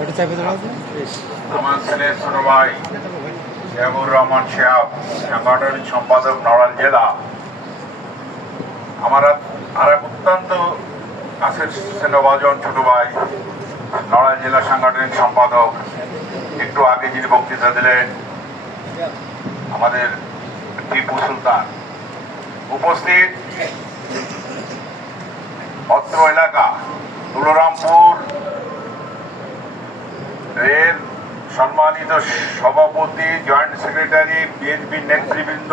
আমার ছেলের ছোট ভাই শেহাবুর রহমান শেহাব, সাংগঠনিক সম্পাদক নড়াইল জেলা। আমার আর এক অত্যন্ত কাছের স্নেহভাজন ছোট ভাই নড়াইল জেলা সাংগঠনিক সম্পাদক, একটু আগে যিনি বক্তৃতা দিলেন আমাদের টিপু সুলতান। উপস্থিত অত্র এলাকা তুলরামপুর এর সম্মানিত সভাপতি, জয়েন্ট সেক্রেটারি, বিএনপি নেতৃবৃন্দ,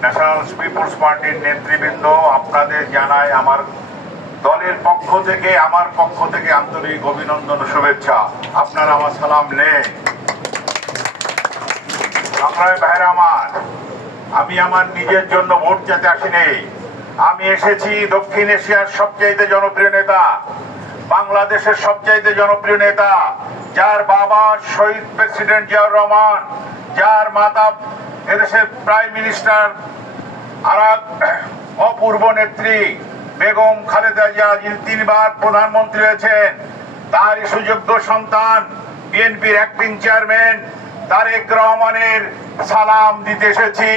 ন্যাশনাল পিপলস পার্টির নেতৃবৃন্দ, আপনাদের জানাই আমার দলের পক্ষ থেকে, আমার পক্ষ থেকে আন্তরিক অভিনন্দন ও শুভেচ্ছা। আপনারা আমার সালাম নেন। সংগ্রামী ভাইরা আমার, আমি আমার নিজের জন্য ভোট চাইতে আসিনি। আমি এসেছি দক্ষিণ এশিয়ার সবচাইতে জনপ্রিয় নেতা, বাংলাদেশের সবচাইতে জনপ্রিয় নেতা, যার বাবা শহীদ প্রেসিডেন্ট জিয়াউর রহমান, যার মাতা এদেশের প্রাইম মিনিস্টার আর অপূর্ব নেত্রী বেগম খালেদা জিয়া, যিনি 3 বার প্রধানমন্ত্রী হয়েছেন, তারই সুযোগ্য সন্তান বিএনপির অ্যাক্টিং চেয়ারম্যান তারেক রহমানের সালাম দিতে এসেছি।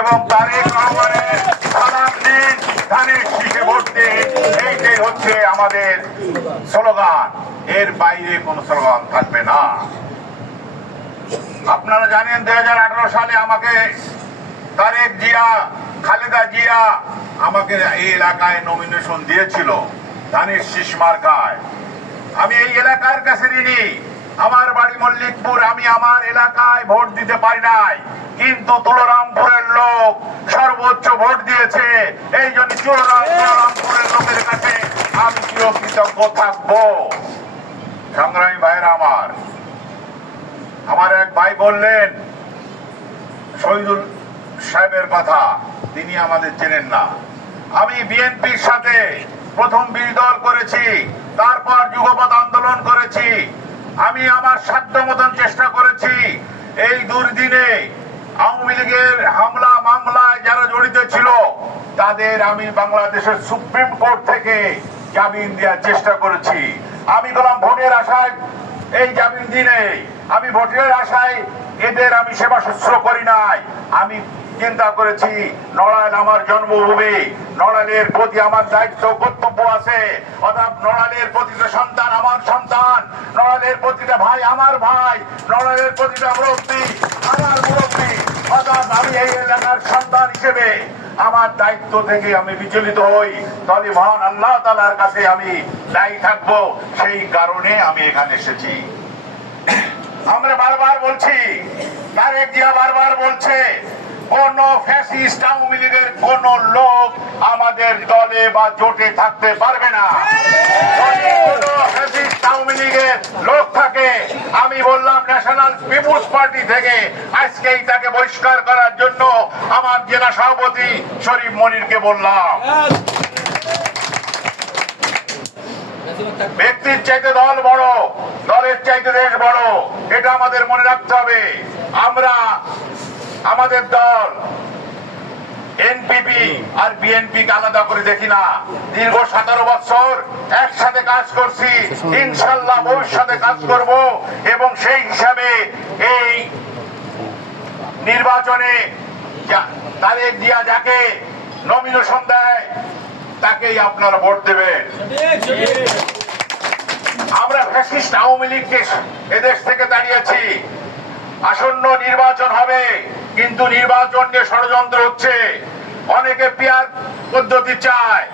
এবং তারেক রহমানের সালাম দিন, ধানের শীষে ভোট দিন, এইটাই হচ্ছে আমাদের স্লোগান। এর বাইরে কোন স্লোগান থাকবে না। আপনারা জানেন 2018 সালে আমাকে তারেক জিয়া, খালেদা জিয়া আমাকে এই এলাকায় নমিনেশন দিয়েছিল ধানের শীষ মার্কায়। আমি এই এলাকার কাছে ঋণী। আমার বাড়ি মল্লিকপুর, আমি আমার এলাকায় ভোট দিতে পারি নাই, কিন্তু তুলরামপুরের লোক সর্বোচ্চ ভোট দিয়েছে। এই জন্য তুলরামপুরের লোকের কাছে আমি চিরকৃতজ্ঞ থাকবো। সংগ্রামী ভাইরা আমার, আমার এক ভাই বললেন শহীদুল সাহেবের কথা, তিনি আমাদের চেনেন না। আমি বিএনপির সাথে প্রথম বিরোধী দল করেছি, তারপর যুগপৎ আন্দোলন করেছি। আমি আমার সাধ্য মতন চেষ্টা করেছি এই দুর্দিনে আওয়ামী লীগের হামলা মামলায় যারা জড়িত ছিল তাদের আমি বাংলাদেশের সুপ্রিম কোর্ট থেকে জামিন দেওয়ার চেষ্টা করেছি। আমি বললাম ভোটের আশায় এই জামিন দিনে, আমি ভোটের আশায় এদের আমি সেবা শুশ্রূষা করি নাই। আমি চিন্তা করেছি নড়াইল আমার জন্মভূমি, নড়াইলের প্রতি আমার দায়িত্ব কর্তব্য আছে। অর্থাৎ নড়াইলের প্রতিটা সন্তান আমার সন্তান, নড়াইলের প্রতিটা ভাই আমার ভাই, নড়াইলের প্রতিটা মুরব্বী আমার মুরব্বী। অর্থাৎ আমি এই এলাকার সন্তান হিসেবে আমার দায়িত্ব থেকে আমি বিচলিত হই, তাহলে মহান আল্লাহ তাআলার কাছে আমি দায়ী থাকবো। সেই কারণে আমি এখানে এসেছি। আমরা বারবার বলছি, তারেক জিয়া বারবার বলছে কোন ফ্যাসিস্ট আওয়ামী লীগের কোন লোক আমাদের দলে বা জোটে থাকতে পারবে না। যদি কোন ফ্যাসিস্ট আওয়ামী লীগের লোক থাকে, আমি বললাম ন্যাশনাল পিপলস পার্টি থেকে আজকেই তাকে বহিষ্কার করার জন্য আমার জেলা সভাপতি শরীফ মনিরকে বললাম। ব্যক্তির চাইতে দল বড়, দলের চাইতে দেশ বড়, এটা আমাদের মনে রাখতে হবে। আমরা আমাদের দল এনপিপি আর বিএনপি কে আলাদা করে দেখি না। দীর্ঘ 17 বছর একসাথে কাজ করছি, ইনশাআল্লাহ ভবিষ্যতে কাজ করব। এবং সেই হিসাবে এই নির্বাচনে তারেক জিয়া যাকে নমিনেশন দেয় তাকেই আপনারা ভোট দেবেন। আমরা ফ্যাসিস্ট আওয়ামী লীগকে এদেশ থেকে তাড়িয়েছি। আসন্ন নির্বাচন হবে, কিন্তু নির্বাচন নিয়ে ষড়যন্ত্র হচ্ছে। অনেকে পিয়ার পদ্ধতি চায়।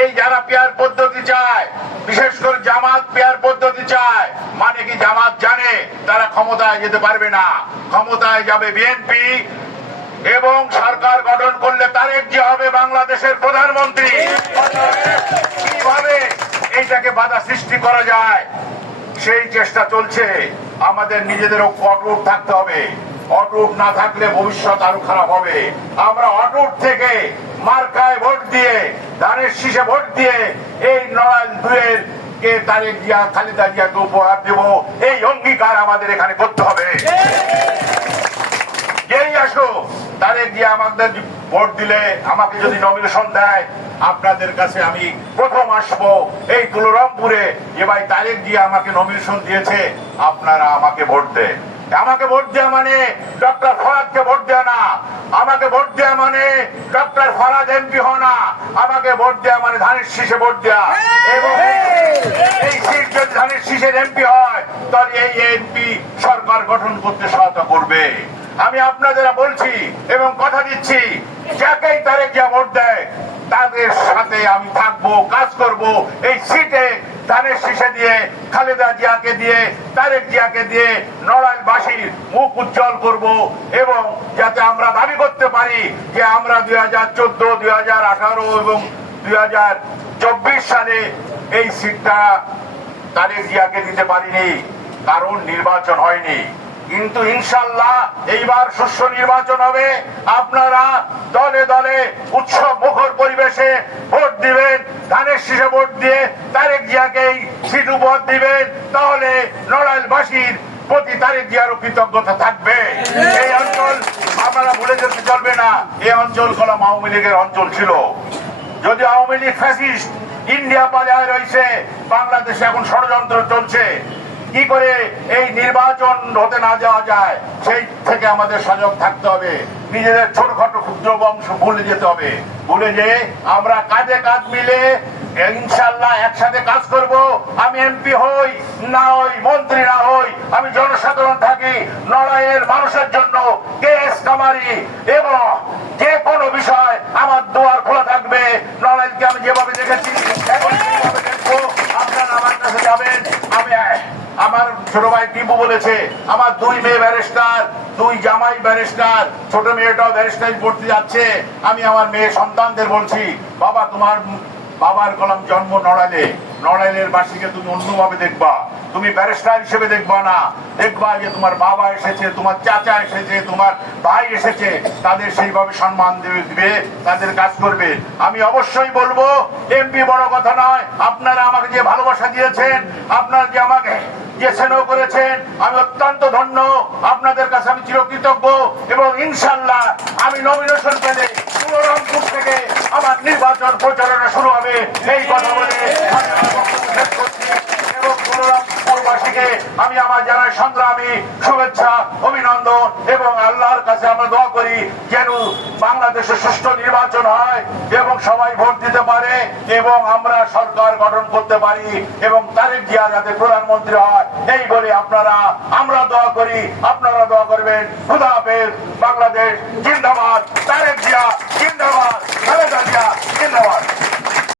এই যারা পিয়ার পদ্ধতি চায়, বিশেষ করে জামাত পিয়ার পদ্ধতি চায়, মানে কি জামাত জানে তারা ক্ষমতায় যেতে পারবে না, ক্ষমতায় যাবে বিএনপি এবং সরকার গঠন করলে তারেক জিয়া হবে বাংলাদেশের প্রধানমন্ত্রী। কিভাবে এইটাকে বাধা সৃষ্টি করা যায় সেই চেষ্টা চলছে। আমাদের নিজেদেরও অটুট থাকতে হবে। অটুট না থাকলে ভবিষ্যৎ আরো খারাপ হবে। আমরা অটুট থেকে মার্কায় ভোট দিয়ে, ধানের শীষে ভোট দিয়ে এই নড়াইল 2-এর কে তারেক জিয়া, খালেদা জিয়াকে উপহার দেব, এই অঙ্গীকার আমাদের এখানে করতে হবে। যেই আসো তারেক জিয়া আমাদের ভোট দিলে, আমাকে যদি নমিনেশন দেয়, আপনাদের কাছে আমি প্রথম আসবো এই তুলরামপুরে যে ভাই তারেক জিয়া আমাকে নমিনেশন দিয়েছে, আপনারা আমাকে ভোট দেন। আমাকে ভোট দেওয়া মানে ডক্টর ফরাদকে ভোট দেওয়া না, আমাকে ভোট দেওয়া মানে ডক্টর ফরাদ এমপি হওয়া না, আমাকে ভোট দেওয়া মানে ধানের শীষে ভোট দেওয়া। এবং এই সিট যদি ধানের শীষের এমপি হয়, তাহলে এই এমপি সরকার গঠন করতে সহায়তা করবে। আমি আপনাদের বলছি এবং কথা দিচ্ছি, যাকেই তারেক জিয়া ভোট দেয় তাদের সাথে আমি থাকবো, কাজ করব। এই সিটে ধানের শীষে দিয়ে, খালেদা জিয়াকে দিয়ে, তারেক জিয়াকে দিয়ে নড়াইলবাসীর মুখ উজ্জ্বল করব, এবং যাতে আমরা দাবি করতে পারি যে আমরা 2014, 2018 এবং 2024 সালে এই সিটটা তারেক জিয়াকে দিতে পারিনি, কারণ নির্বাচন হয়নি। কিন্তু ইনশাল্লাহ এইবার সুষ্ঠু নির্বাচন হবে। আপনারা দলে দলে উৎসব মুখর পরিবেশে ভোট দিবেন, ধানের শীষে ভোট দিয়ে তারেক জিয়াকেই সিট উপহার দিবেন, তাহলে নড়াইলবাসীর প্রতি তারেক জিয়ারও কৃতজ্ঞতা থাকবে। এই অঞ্চল আপনারা ভুলে যেতে চলবে না, এই অঞ্চল কলম আওয়ামী লীগের অঞ্চল ছিল। যদি আওয়ামী লীগ ফ্যাসিস্ট ইন্ডিয়া পালিয়ে রয়েছে, বাংলাদেশে এখন ষড়যন্ত্র চলছে, কি করে এই নির্বাচন হতে না যাওয়া যায়, সেই থেকে আমাদের সজাগ থাকতে হবে। নিজেদের ছোটখাটো ক্ষুদ্র বংশ ভুলে যেতে হবে, ভুলে যে আমরা কাঁধে কাঁধ মিলে ইনশাল্লাহ একসাথে কাজ করব। আমি এমপি হই না হই, মন্ত্রী না হই, আমি জনসাধারণ থাকি, লড়াইয়ের মানুষের জন্য কেস কামারি, এবং যে কোনো বিষয় আমার দুয়ার খোলা থাকবে। লড়াইকে আমি যেভাবে দেখেছি এখন সেইভাবে দেখবো। আপনারা আমার কাছে যাবেন। আমি আমার ছোট ভাই টিপু বলেছে, আমার 2 মেয়ে ব্যারিস্টার, 2 জামাই ব্যারিস্টার, ছোট মেয়েটাও ব্যারিস্টারি পড়তে যাচ্ছে। আমি আমার মেয়ে সন্তানদের বলছি, বাবা তোমার বাবার কলম জন্ম নড়াইলে, নড়াইলের বাসীকে তুমি অন্যভাবে দেখবা, তুমি ব্যারিস্টার হিসেবে দেখবা না, দেখবা যে তোমার বাবা এসেছে, তোমার চাচা এসেছে, তোমার ভাই এসেছে, তাদের সেইভাবে সম্মান দিবে, তাদের কাজ করবে। আমি অবশ্যই বলবো, এমপি বড় কথা নয়, আপনারা আমাকে যে ভালোবাসা দিয়েছেন, আপনারা যে আমাকে যে স্নেহ করেছেন, আমি অত্যন্ত ধন্য। আপনাদের কাছে আমি চিরকৃতজ্ঞ, এবং ইনশাল্লাহ আমি নমিনেশন পেলে তুলরামপুর থেকে আমার নির্বাচন প্রচারণা শুরু হবে। এই কথা বলে আমি আমার বক্তব্য শেষ করছি, এবং তুলরামপুরবাসীকে আমি আমার জানাই সংগ্রামী শুভেচ্ছা, অভিনন্দন, এবং আল্লাহর কাছে আমরা দোয়া করি যেন বাংলাদেশে সুষ্ঠু নির্বাচন হয় এবং সবাই ভোট দিতে পারে, এবং আমরা সরকার গঠন করতে পারি, এবং তারেক জিয়া যাতে প্রধানমন্ত্রী হয়, এই বলে আমরা দোয়া করি, আপনারা দোয়া করবেন। খুদা হাফেজ। বাংলাদেশ জিন্দাবাদ, তারেক জিয়া জিন্দাবাদ, খালেদা জিয়া জিন্দাবাদ।